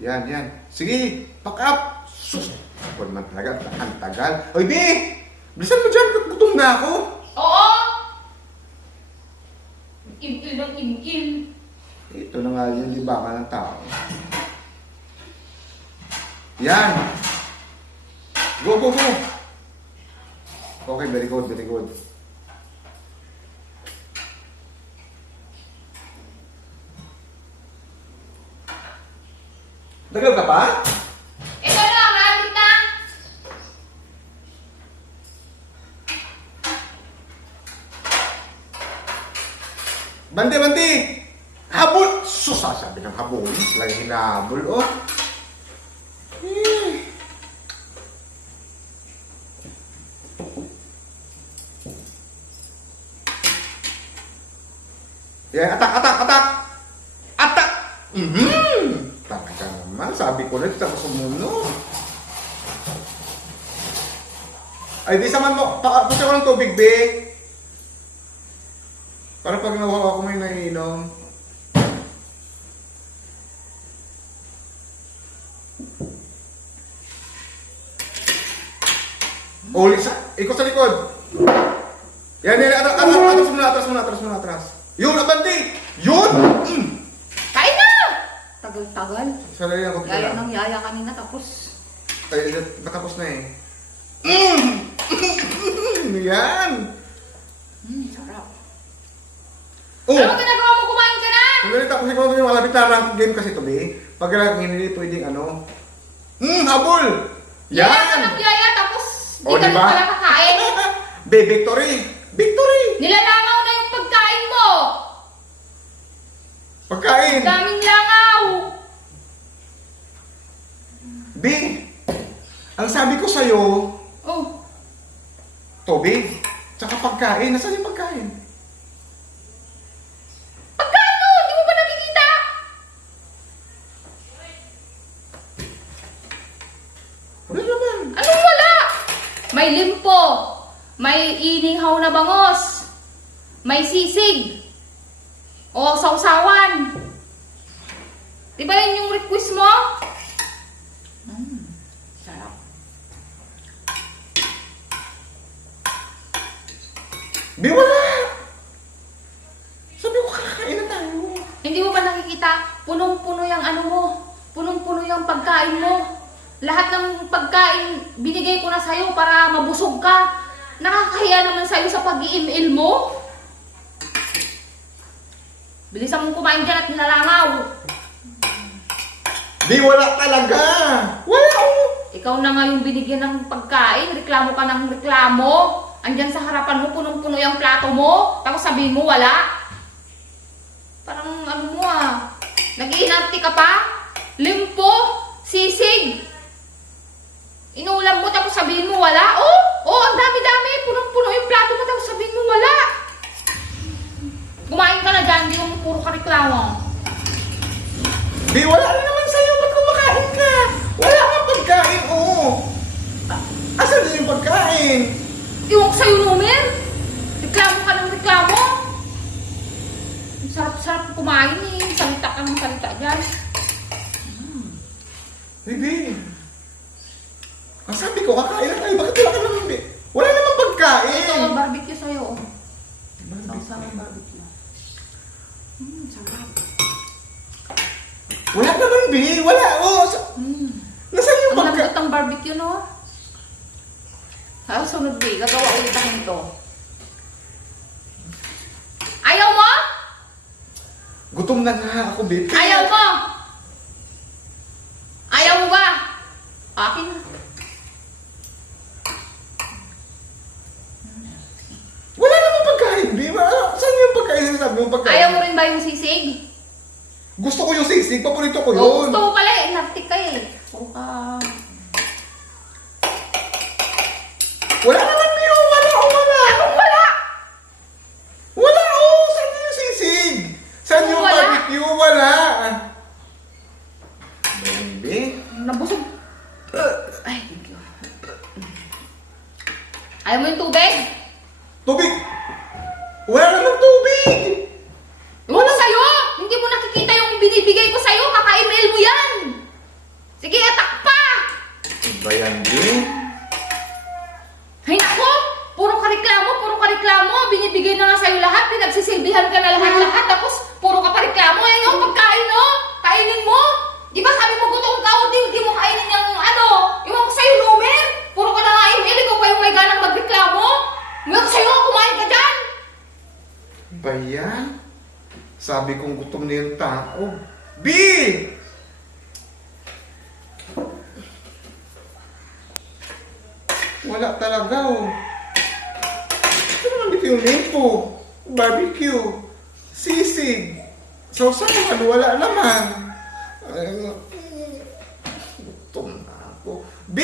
Yan, yan. Sige, pack up. Sus, ako naman talaga, ang tagal. Oy, Bi! Bilisan mo dyan, gutom na ako. Oo! Im-im ng im-im. Ito na nga yung libangan ng tao. Yan. Go, go, go. Okay, very good, very good. Dagal ka pa? Ito na, malapit na. Bandi, bandi! Habol! Sus, sabi ng habol. Lagi hinahabol, oh. Eh. Yan, atak, atak, atak! Atak! Talaga naman, sabi ko na, tapos sumunod. Ay, di saman mo, pusi ko ng tubig, be. Para pag nawawa ko may naiinom. Uli sa, ikot sa likod. Yan, yan, atras muna, atras. Yun, abandi! Yun! Kain na! Tagal-tagal. Salay ako Yaya pala. ng yaya kanina tapos. Ay, natapos na eh. Yan! Sarap. Oh! Ano ginagawa mo? Kumain ka na? Magalit ako siguro yung malapit na rank game kasi ito, be. Pag hindi pwedeng ano. Habol! Yaya ka Yan! ng yaya tapos Oh, di ka diba? na pala kakain. Be, victory! Victory! Nilalangaw na yung pagkain mo. Pagkain! Daming langaw. Be, ang sabi ko sa'yo, Oh, tubig, tsaka pagkain. Nasaan yung pagkain? pagkain mo! Hindi mo ba nakikita? Wala naman. Anong wala? May limpo. May inihaw na bangos. May sisig. O sausawan. Di ba yun yung request mo? Sarap. Be, wala! Sabi ko, kakain na tayo. Hindi mo ba nakikita? Punong-puno yung ano mo. Punong-puno yung pagkain mo. Lahat ng pagkain binigay ko na sa'yo para mabusog ka. Nakakahiya naman sa'yo sa pag-i-email mo. Bilisan mong kumain dyan at nilalangaw. Be, wala talaga. Wala, oh. Ikaw na nga yung binigyan ng pagkain. Reklamo ka ng reklamo. Andyan sa harapan mo, punong-puno yung plato mo. Tapos sabihin mo, wala. Parang ano mo ah. Nag-iinarte ka pa? Limpo? Sisig? Inuulam mo tapos sabihin mo wala? Oh, ang dami-dami. Punong-puno yung plato mo tapos sabihin mo wala. Kumain ka na dyan, hindi yung puro ka reklamo. Be, wala na naman sa'yo. Ba't kumakain ka? Wala kang pagkain, oh. Asan din yung pagkain? Iwan ko sa'yo, Numer. Reklamo ka ng reklamo. Ang sarap-sarap kumain eh. Salita ka ng salita dyan. Hey, Be. Ang sabi ko, kakain na tayo. Bakit wala ka naman, Be? Wala namang pagkain. Ito, barbecue sa'yo. Oh. Barbecue. Sawang barbecue. Sarap. Wala naman, Be. Wala, oh. Nasaan yung Ang pagkain? lambot ng barbecue, no? Sa sunod, B. Gagawa ulit ako nito. Ayaw mo? Gutom na nga ako, Be. Ayaw mo? Ayaw mo ba? Akin na. Wala namang pagkain, Be. Saan yung pagkain? Sabi mo pagkain? Ayaw mo rin ba yung sisig? Gusto ko yung sisig. Paborito ko Oh, yun. gusto mo pala eh. Nartik ka eh. Puro ka. Wala naman, Be. Oh, wala, oh, wala. Anong wala? Wala, oh. Saan yung sisig? Saan yung Wala. barbecue? Wala. Be. Nabusog. Ay, thank you. Ayaw mo yung tubig? Tubig. Wala namang tubig. Wala sa'yo! Hindi mo nakikita yung binibigay ko sa'yo. Kaka-email mo yan! Ba yan, B? Ay nako! Puro ka reklamo, binibigay na nga sa'yo lahat, pinagsisilbihan ka na lahat-lahat, tapos puro ka pa reklamo, yan yung pagkain, no? Kainin mo! Di ba sabi mo gutom ka, o di mo kainin yung ano, yung sa'yo lumer? Puro ka na nga email, ikaw pa yung may ganang magreklamo? Yung sa'yo, kumain ka dyan! Ba yan? Sabi kong gutom na yung tao. B! Wala talaga, oh. Ito naman dito yung limpo. Barbecue. Sisig. Sausawan. Wala naman. Ay, gutom na ako. B!